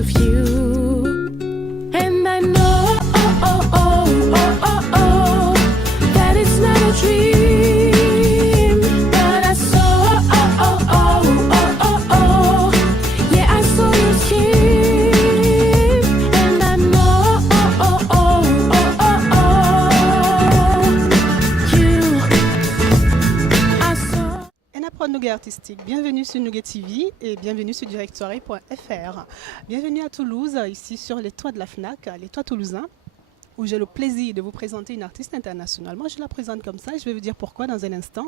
of you. And I know that it's not a dream that I saw. Yeah, I saw your skin. And I know you. I saw. Enapprendre Nougat artistique. Bienvenue sur Nougat TV et bienvenue sur directsoirée.fr. Bienvenue à Toulouse, ici sur les toits de la FNAC, les toits toulousains, où j'ai le plaisir de vous présenter une artiste internationale. Moi, je la présente comme ça et je vais vous dire pourquoi dans un instant,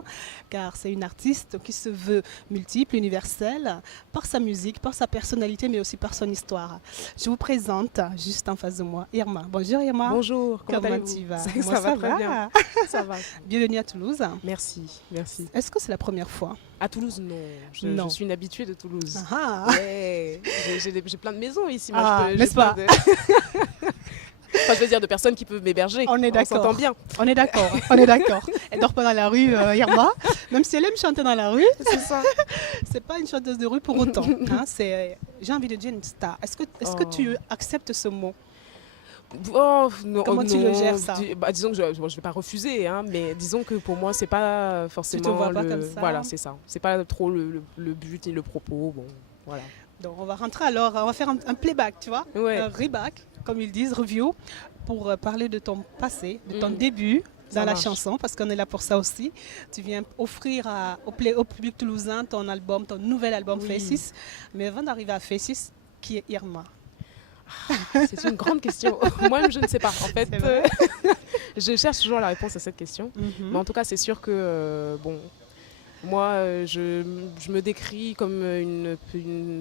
car c'est une artiste qui se veut multiple, universelle, par sa musique, par sa personnalité, mais aussi par son histoire. Je vous présente, juste en face de moi, Irma. Bonjour Irma. Bonjour, Comment allez-vous? tu vas? Ça, Moi, ça va très bien. Ça va. Bienvenue à Toulouse. Merci, merci. Est-ce que c'est la première fois? À Toulouse, non. Non. Je suis une habituée de Toulouse. Ah. Ouais. J'ai plein de maisons ici. Moi, Ah, j'ai n'est-ce plein pas? Enfin, je veux dire de personnes qui peuvent m'héberger. On est d'accord. s'entend bien. On est d'accord, on est d'accord. Elle dort pas dans la rue, Irma. Même si elle aime chanter dans la rue, C'est ça. c'est pas une chanteuse de rue pour autant. Hein, j'ai envie de dire une star. Est-ce que tu acceptes ce mot? Oh, non, Comment tu le gères, ça? Disons que je ne vais pas refuser, hein, mais disons que pour moi, c'est pas forcément. Tu te vois pas comme ça? Voilà, c'est ça. C'est pas trop le but ni le propos. Bon, voilà. Donc on va rentrer alors, on va faire un playback, tu vois, Ouais. un reback, comme ils disent, review, pour parler de ton passé, de ton Mm. début Ça dans la marche. chanson, parce qu'on est là pour ça aussi. Tu viens offrir au public toulousain ton album, ton nouvel album Oui. Faces. Mais avant d'arriver à Faces, qui est Irma? C'est une grande question. Moi-même, je ne sais pas. En fait, C'est vrai. je cherche toujours la réponse à cette question. Mais en tout cas, c'est sûr que, bon, moi, je me décris comme une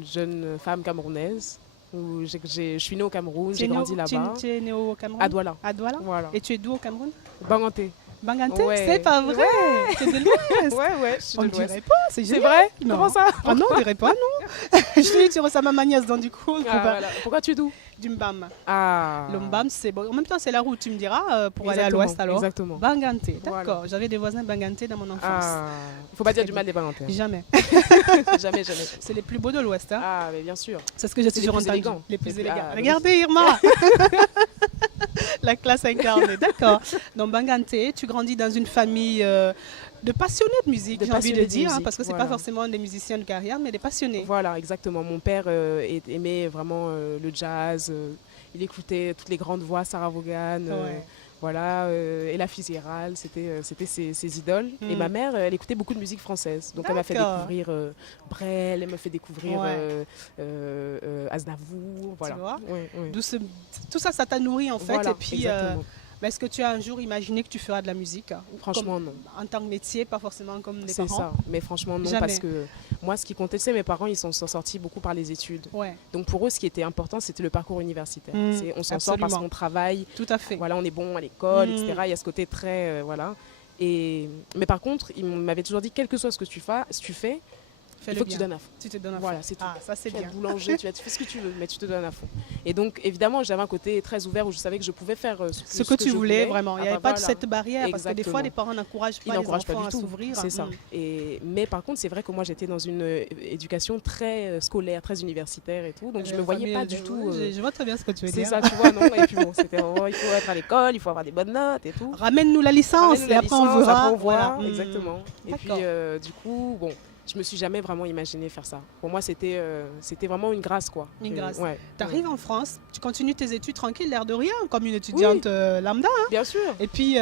jeune femme camerounaise. Où je suis née au Cameroun, j'ai grandi là-bas. Tu es né au Cameroun? À Douala. À Douala? Voilà. Et tu es d'où au Cameroun? Banganté. Banganté? Ouais. C'est pas vrai? Ouais. Tu es de l'Ouest? Ouais, je suis On de ne l'Ouest. dirait pas, c'est C'est génial. vrai? Non. Comment ça? Ah non, on dirait pas, non. Je te dis, tu ressembles à ma nièce, donc du coup, Ah, voilà. Pourquoi tu es d'où? du Mbam. Ah. Le Mbam, c'est bon. En même temps, c'est la route, tu me diras, pour aller à Exactement, l'ouest alors. exactement. Banganté, Voilà. d'accord. J'avais des voisins Banganté dans mon enfance. Ah. Il ne faut pas dire Très du mal des Bangantais. Jamais. Jamais, jamais. C'est les plus beaux de l'ouest. Hein. Ah, mais bien sûr. C'est ce que j'ai C'est les toujours plus entendu. élégants. Les plus Les plus- élégants. ah, Regardez, Irma. La classe incarnée, d'accord. Donc Banganté, tu grandis dans une famille de passionnés de musique, De j'ai envie de passionnés de dire, hein, musique, parce que c'est voilà. pas forcément des musiciens de carrière, mais des passionnés. Voilà, exactement. Mon père aimait vraiment le jazz. Il écoutait toutes les grandes voix, Sarah Vaughan, Ouais. voilà, Ella Fitzgerald, c'était ses idoles. Et ma mère, elle écoutait beaucoup de musique française. Donc elle m'a fait D'accord. découvrir Brel, elle m'a fait découvrir Ouais. Aznavour, voilà. vois Ouais, ouais. Tout ça, ça t'a nourri en fait. Voilà, Et puis, exactement. est-ce que tu as un jour imaginé que tu feras de la musique Franchement, comme- non. En tant que métier, pas forcément comme des C'est parents. ça, mais franchement non, Jamais. parce que moi ce qui comptait, c'est mes parents, ils sont sortis beaucoup par les études. Ouais, Donc pour eux, ce qui était important, c'était le parcours universitaire. On s'en sort parce absolument. qu'on travaille, tout à fait. voilà, on est bon à l'école, Mm. etc. Il y a ce côté très, voilà. Mais par contre, ils m'avaient toujours dit, quel que soit ce que tu fais, il Fais-le faut que bien. tu donnes à fond. Tu te donnes à fond. Voilà, c'est tout. Ah, ça c'est Tu vas bien. être boulanger, tu fais ce que tu veux, mais tu te donnes à fond. Et donc, évidemment, j'avais un côté très ouvert où je savais que je pouvais faire Ce que tu je voulais vraiment. Il n'y Ah avait bah pas de voilà. cette barrière parce que des fois, Exactement. les parents n'encouragent Ils pas les n'encouragent pas enfants du à tout. s'ouvrir. C'est ça. Mais par contre, c'est vrai que moi, j'étais dans une éducation très scolaire, très universitaire et tout. Donc, je ne me voyais pas du tout. Je vois très bien ce que tu veux C'est dire. ça, tu vois, non? Et puis bon, c'était vraiment, il faut être à l'école, il faut avoir des bonnes notes et tout. Ramène-nous la licence Ramène et la après on licence, verra. après on voit, Voilà. exactement. Et puis, D'accord. du coup, bon, je me suis jamais vraiment imaginé faire ça. Pour moi, c'était vraiment une grâce, quoi. Une grâce. Ouais. Tu arrives en France, tu continues tes études tranquille, l'air de rien, comme une étudiante lambda. Hein. Bien sûr. Et puis,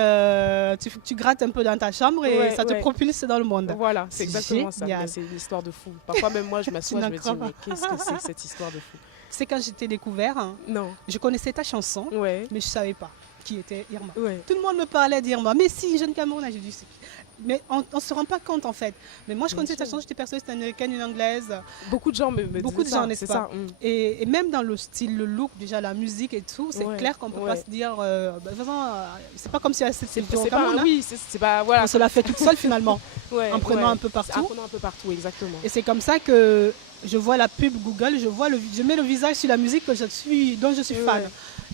tu grattes un peu dans ta chambre et Ouais, ça te ouais. propulse dans le monde. Voilà, c'est C'est exactement ça. génial. Mais c'est une histoire de fou. Parfois, même moi, je m'assois, Tu je me n'en dis, crois mais qu'est-ce que c'est que cette histoire de fou? C'est quand je t'ai découvert, hein, Non. je connaissais ta chanson, Ouais. mais je ne savais pas qui était Irma. Ouais. Tout le monde me parlait d'Irma. Mais si, jeune Camerounaise, j'ai dit, mais on ne se rend pas compte en fait. Mais moi, je Bien connaissais ta sûr. chanson, j'étais persuadée que c'était une américaine, une anglaise. Beaucoup de gens me Beaucoup de disaient gens, ça, n'est-ce c'est pas? ça. Et même dans le style, le look, déjà la musique et tout, c'est Ouais, clair qu'on ne peut ouais. pas se dire. De toute façon, c'est pas comme si c'était au C'est Cameroun. pas, Hein. oui, c'est pas, voilà. On se l'a fait toute seule finalement, Ouais, en prenant ouais. un peu En partout. prenant un peu partout, exactement. Et c'est comme ça que je vois la pub Google, je mets le visage sur la musique dont je suis fan. Ouais.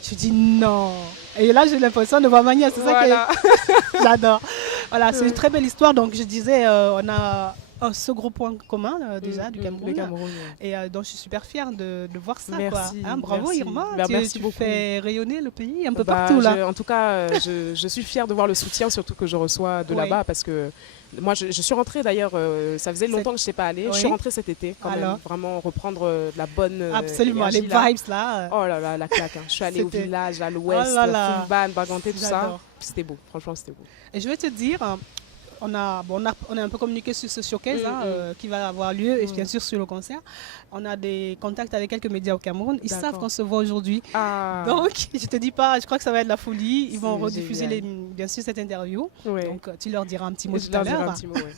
Je dis non. Et là, j'ai l'impression de voir ma nièce. C'est Voilà. ça que j'adore. Voilà, c'est une très belle histoire. Donc, je disais, on a ce gros point commun déjà du Cameroun. Le Cameroun, ouais. Et donc je suis super fière de voir ça. Merci, quoi. Hein, bravo merci. Irma, Ben, tu, merci tu beaucoup. fais rayonner le pays un peu Bah, partout là. en tout cas, je suis fière de voir le soutien, surtout que je reçois de Ouais. là-bas, parce que moi, je suis rentrée d'ailleurs, ça faisait longtemps que je n'étais pas allée. Je suis Oui. rentrée cet été, quand Alors même, vraiment reprendre de la bonne Absolument, les énergie, là. vibes là. Oh là là, la claque. Hein. Je suis allée au C'était- village, à l'ouest, Oh là là. Fulban, Baganté, tout ça. J'adore. C'était beau, franchement, c'était beau. Et je vais te dire, on a un peu communiqué sur ce showcase qui va avoir lieu et bien sûr sur le concert. On a des contacts avec quelques médias au Cameroun. Ils savent D'accord. qu'on se voit aujourd'hui. Ah, Donc, je te dis pas, je crois que ça va être la folie. Ils vont C'est rediffuser génial. bien sûr cette interview. ouais. Donc, tu leur diras un petit mot Je tout à leur dirai l'heure. un petit mot, ouais.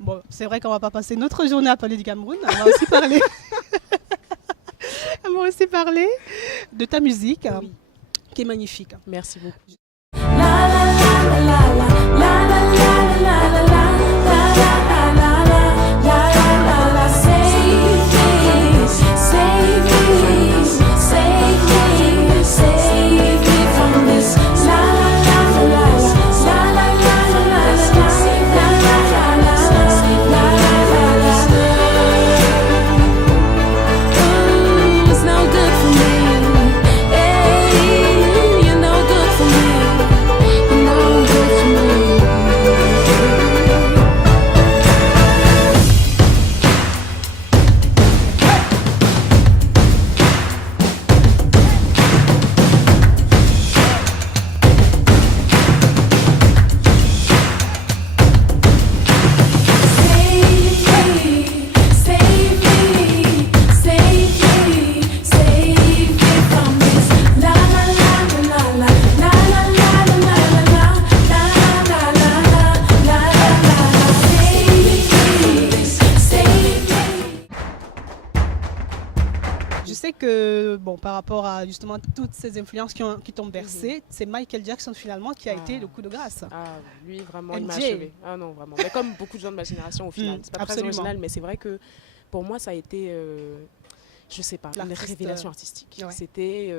Bon, c'est vrai qu'on va pas passer notre journée à parler du Cameroun. On va aussi parler. On va aussi parler de ta musique Oui. qui est magnifique. Merci beaucoup. It's no good for me. Hey, you're no good for me. You're no good for me. Je sais que, bon, par rapport à justement toutes ces influences qui t'ont bercé, c'est Michael Jackson finalement qui a été le coup de grâce. Ah, lui, vraiment, il m'a MJ. achevé. Ah non, vraiment. Mais comme beaucoup de gens de ma génération, au final. C'est pas absolument. très original, mais c'est vrai que pour moi, ça a été, je sais pas, une L'artiste, révélation artistique. ouais. C'était,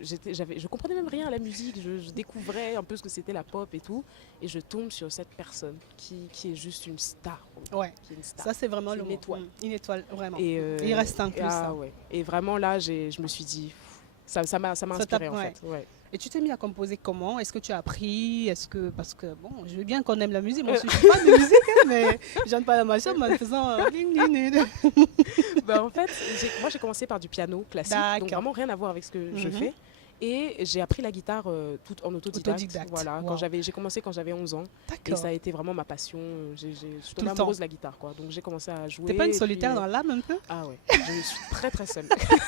je comprenais même rien à la musique. Je découvrais un peu ce que c'était la pop et tout. Et je tombe sur cette personne qui est juste une star. Ouais, Qui est une star. ça c'est vraiment C'est le une mot. étoile. Une étoile, vraiment. Et, il reste un plus. Ah, ouais. Et vraiment, là, je me suis dit, ça m'a inspiré en ouais. fait. Ouais. Et tu t'es mis à composer comment? Est-ce que tu as appris? Est-ce que parce que bon, je veux bien qu'on aime la musique. Moi, je suis pas de musique, hein, mais je n'aime pas la ma chambre en faisant. Bah, en fait, moi j'ai commencé par du piano classique, D'accord. donc vraiment rien à voir avec ce que je Mhm. fais. Et j'ai appris la guitare tout en autodidacte. Autodidacte, Voilà, wow. j'ai commencé quand j'avais 11 ans. Et D'accord. ça a été vraiment ma passion. Je suis Tout tombée le temps. amoureuse de la guitare, quoi. Donc j'ai commencé à jouer. T'es pas une et solitaire puis, dans l'âme un peu? Ah ouais, je suis très très seule.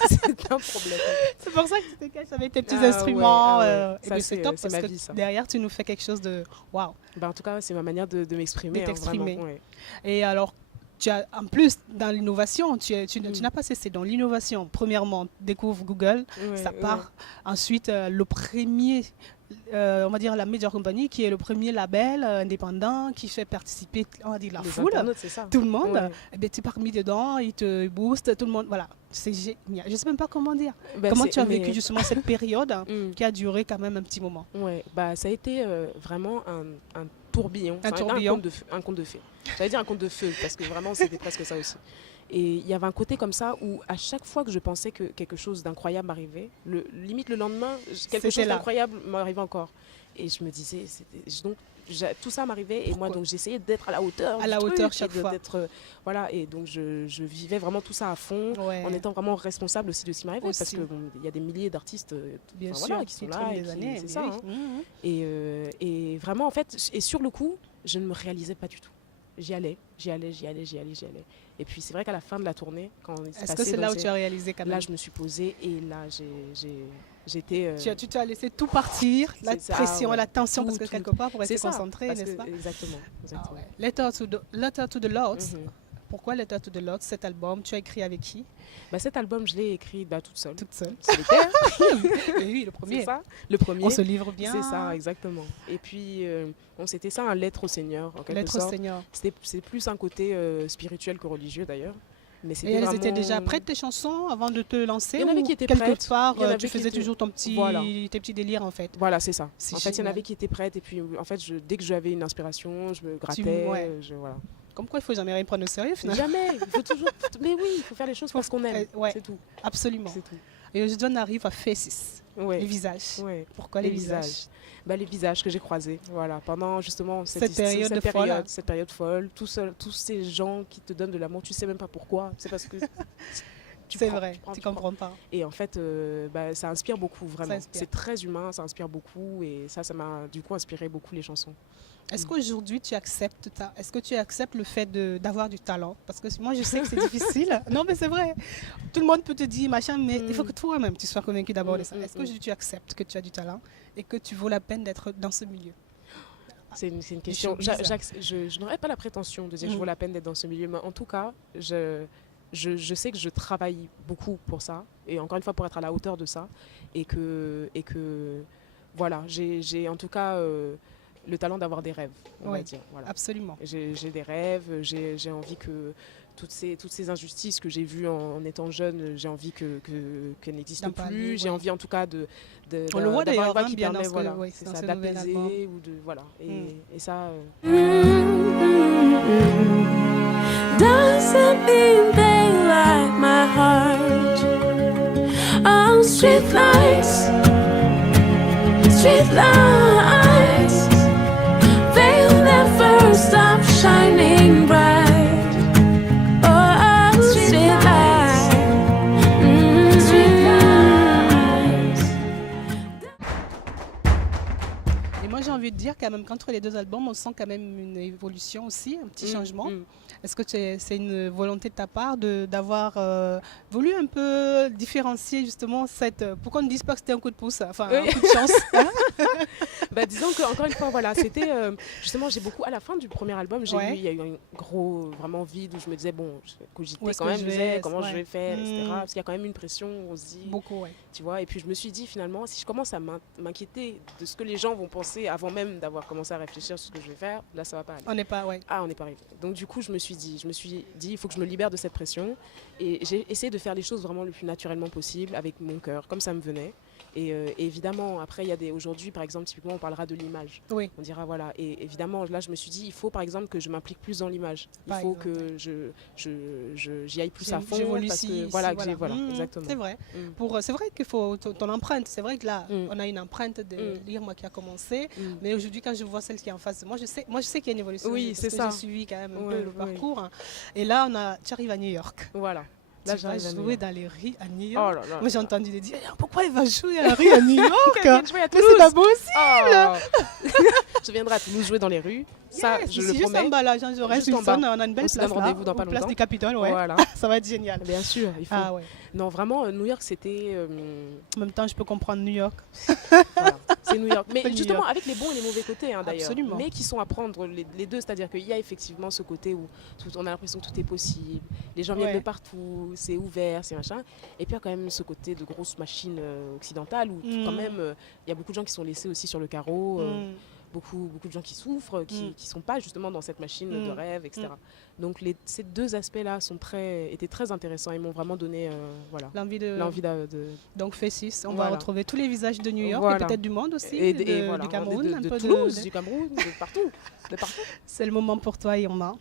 C'est un problème. C'est pour ça que tu te caches avec tes petits Ah instruments. ouais, ah ouais. Et Ça, puis c'est top c'est parce ma que vie, ça. derrière tu nous fais quelque chose de waouh. Bah, en tout cas, c'est ma manière de m'exprimer. De hein, t'exprimer. vraiment, ouais. Et alors, tu as, en plus, dans l'innovation, tu n'as pas cessé dans l'innovation. Premièrement, découvre Google, Ouais, ça ouais. part. Ensuite, le premier, on va dire la Major Company, qui est le premier label indépendant qui fait participer, on va dire, la Les foule, internautes, c'est ça. tout le monde. Ouais. Eh bien, tu es parmi dedans, ils te boostent, tout le monde. Voilà, c'est génial. Je ne sais même pas comment dire. Bah, Comment c'est- tu as mais- vécu justement cette période Mm. qui a duré quand même un petit moment? Ouais, bah ça a été vraiment un tourbillon. Un C'est tourbillon. un conte de fées. J'allais dire un conte de feu parce que vraiment c'était presque ça aussi. Et il y avait un côté comme ça où à chaque fois que je pensais que quelque chose d'incroyable m'arrivait, limite le lendemain, quelque C'était chose là. d'incroyable m'arrivait encore. Et je me disais, donc tout ça m'arrivait et moi Pourquoi donc j'essayais d'être à la hauteur. À du la truc hauteur et chaque fois. d'être, voilà, et donc je vivais vraiment tout ça à fond. Ouais. En étant vraiment responsable aussi de ce qui m'arrivait parce Aussi. que il y a des milliers d'artistes Bien enfin, sûr, voilà, qui sont là traînent et des qui- années. c'est oui, ça, oui. hein. Mhm. Et vraiment, en fait, et sur le coup, je ne me réalisais pas du tout. J'y allais. Et puis, c'est vrai qu'à la fin de la tournée, quand il s'est Est-ce que passé c'est là où donc, tu as réalisé quand même? là, je me suis posée et là, j'étais. Tu t'as laissé tout partir, la C'est ça, pression, ouais. la tension, parce Tout, que tout. quelque part, pour C'est rester ça, concentré, parce n'est-ce que- pas? Exactement. Ah ouais. Letter to the Lords. Mhm. Pourquoi Letter to the Lords, cet album? Tu as écrit avec qui? Bah, cet album, je l'ai écrit toute seule. Toute seule. Solitaire, Et oui, le c'est premier. ça. Le premier. On se livre bien. C'est ça, exactement. Et puis, c'était ça, un lettre au Seigneur, en quelque Lettre au sorte. Seigneur. C'est plus un côté spirituel que religieux d'ailleurs. Mais Et c'était elles vraiment... étaient déjà prêtes, tes chansons, avant de te lancer? Il y en avait ou qui étaient quelque prêtes, part, il y en avait tu qui faisais étaient- toujours Voilà. tes petits délires, en fait. Voilà, c'est ça. C'est En fait, il y en génial. avait qui étaient prêtes et puis en fait, dès que j'avais une inspiration, je me grattais. ouais. Voilà. Comme quoi, il faut jamais rien prendre au sérieux, finalement. Jamais, il faut toujours. Mais oui, il faut faire les choses parce qu'on aime. Ouais. C'est tout. Absolument. C'est tout. Et aujourd'hui, on arrive à Faces, Ouais. les visages. Ouais. Pourquoi les visages? Les visages que j'ai croisés, voilà, pendant justement Cette période folle, tous ces gens qui te donnent de l'amour, tu sais même pas pourquoi, c'est parce que C'est vrai, tu comprends pas. Et en fait, ça inspire beaucoup, vraiment. inspire. C'est très humain, ça inspire beaucoup et ça m'a du coup inspiré beaucoup les chansons. Est-ce qu'aujourd'hui est-ce que tu acceptes le fait d'avoir du talent? Parce que moi je sais que c'est difficile. Non mais c'est vrai. Tout le monde peut te dire machin, mais il faut que toi-même tu sois convaincu d'abord de ça. Est-ce qu'aujourd'hui tu acceptes que tu as du talent et que tu vaux la peine d'être dans ce milieu? C'est une question. Je n'aurais pas la prétention de dire que je vaux la peine d'être dans ce milieu, mais en tout cas, je sais que je travaille beaucoup pour ça, et encore une fois pour être à la hauteur de ça, et que voilà, j'ai en tout cas le talent d'avoir des rêves, on va dire. Voilà. Absolument. J'ai des rêves, j'ai envie que toutes ces injustices que j'ai vues en étant jeune, j'ai envie qu'elles n'existent plus. J'ai envie en tout cas on le voit d'ailleurs qui bien permet, dans ce nouvel album. d'apaiser ou de voilà. Et ça. Doesn't mean they like my heart. Oh, street lights, they'll never stop shining bright. Oh, street lights, street lights. Et moi j'ai envie de dire quand même qu'entre les deux albums, on sent quand même une évolution aussi, un petit changement. Est-ce que c'est une volonté de ta part d'avoir voulu un peu différencier justement pourquoi on ne dise pas que c'était un coup de pouce, enfin un coup de chance? Disons que encore une fois, voilà, c'était justement, j'ai beaucoup à la fin du premier album, il y a eu un gros vraiment vide où je me disais bon, je cogitais quand même, comment je vais faire, etc. Parce qu'il y a quand même une pression, on se dit beaucoup, tu vois. Et puis je me suis dit finalement, si je commence à m'inquiéter de ce que les gens vont penser avant même d'avoir commencé à réfléchir sur ce que je vais faire, là ça va pas aller. On n'est pas, on n'est pas arrivé. Donc du coup je me suis dit, il faut que je me libère de cette pression, et j'ai essayé de faire les choses vraiment le plus naturellement possible avec mon cœur, comme ça me venait. Et évidemment, après, aujourd'hui, par exemple, typiquement, on parlera de l'image. Oui. On dira, voilà. Et évidemment, là, je me suis dit, il faut, par exemple, que je m'implique plus dans l'image. Il faut que j'y aille plus à fond. Parce que, voilà. Exactement. C'est vrai. C'est vrai qu'il faut ton empreinte. C'est vrai que là, on a une empreinte de lire, moi, qui a commencé. Mais aujourd'hui, quand je vois celle qui est en face de moi, je sais qu'il y a une évolution. Oui, c'est ça. J'ai suivi quand même un peu le parcours. Et là, tu arrives à New York. Voilà. Là, tu vas jouer dans les rues à New York. Oh là là. Moi, j'ai entendu les dire, pourquoi il va jouer à la rue à New York? Mais c'est pas possible. Je viendrai à Toulouse jouer dans les rues. Ça, je le promets. Juste en bas, là, Jean Jaurès, on a une belle place là. Rendez-vous dans pas place longtemps. du Capitole, Voilà. Ça va être génial. Bien sûr, il faut. Non, vraiment, New York, c'était... En même temps, je peux comprendre New York. Voilà, c'est New York. Mais justement, avec les bons et les mauvais côtés, d'ailleurs. Absolument. Mais qui sont à prendre les deux. C'est-à-dire qu'il y a effectivement ce côté où on a l'impression que tout est possible. Les gens viennent de partout, c'est ouvert, c'est machin. Et puis, il y a quand même ce côté de grosse machine occidentale où, quand même, il y a beaucoup de gens qui sont laissés aussi sur le carreau. Beaucoup de gens qui souffrent, qui ne sont pas justement dans cette machine de rêve, etc. Donc ces deux aspects-là étaient très intéressants et m'ont vraiment donné l'envie de... Donc Faces, on va retrouver tous les visages de New York et peut-être du monde aussi, du Cameroun, de Toulouse, du Cameroun, de partout. C'est le moment pour toi, Irma,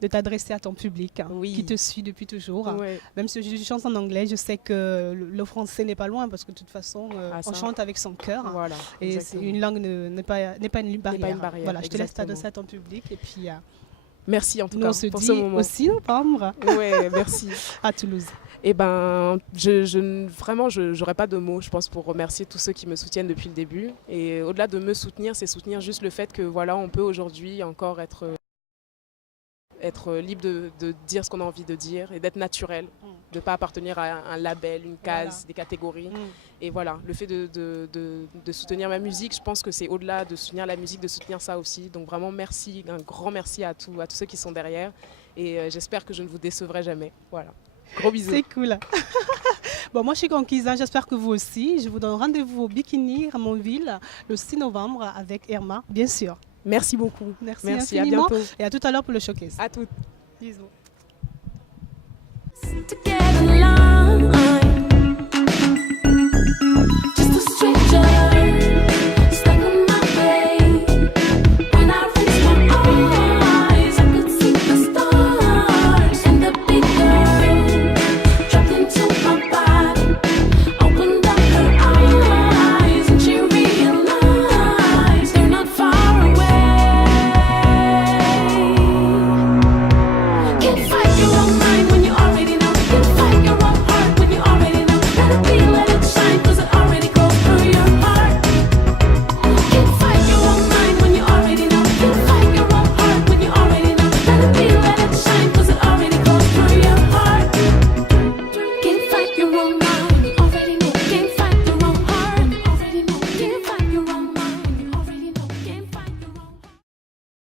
de t'adresser à ton public qui te suit depuis toujours. Même si je chante en anglais, je sais que le français n'est pas loin parce que de toute façon, on chante avec son cœur. Voilà, et une langue n'est pas une barrière. Voilà, je te laisse t'adresser à ton public et puis... Merci en tout cas pour ce moment. Au 6 novembre. Ouais, merci. À Toulouse. Eh ben, vraiment, je n'aurais pas de mots, je pense, pour remercier tous ceux qui me soutiennent depuis le début. Et au-delà de me soutenir, c'est soutenir juste le fait que voilà, on peut aujourd'hui encore être libre de dire ce qu'on a envie de dire et d'être naturel, de ne pas appartenir à un label, une case, des catégories. Et voilà, le fait de soutenir ma musique, je pense que c'est au-delà de soutenir la musique, de soutenir ça aussi. Donc vraiment merci, un grand merci à tous ceux qui sont derrière. Et j'espère que je ne vous décevrai jamais. Voilà. Gros bisous. C'est cool. Bon, moi je suis conquise, j'espère que vous aussi. Je vous donne rendez-vous au Bikini, à Montville, le 6 novembre avec Irma, bien sûr. Merci beaucoup. Merci infiniment. À bientôt. Et à tout à l'heure pour le showcase. À toutes. Bisous. Just a stranger.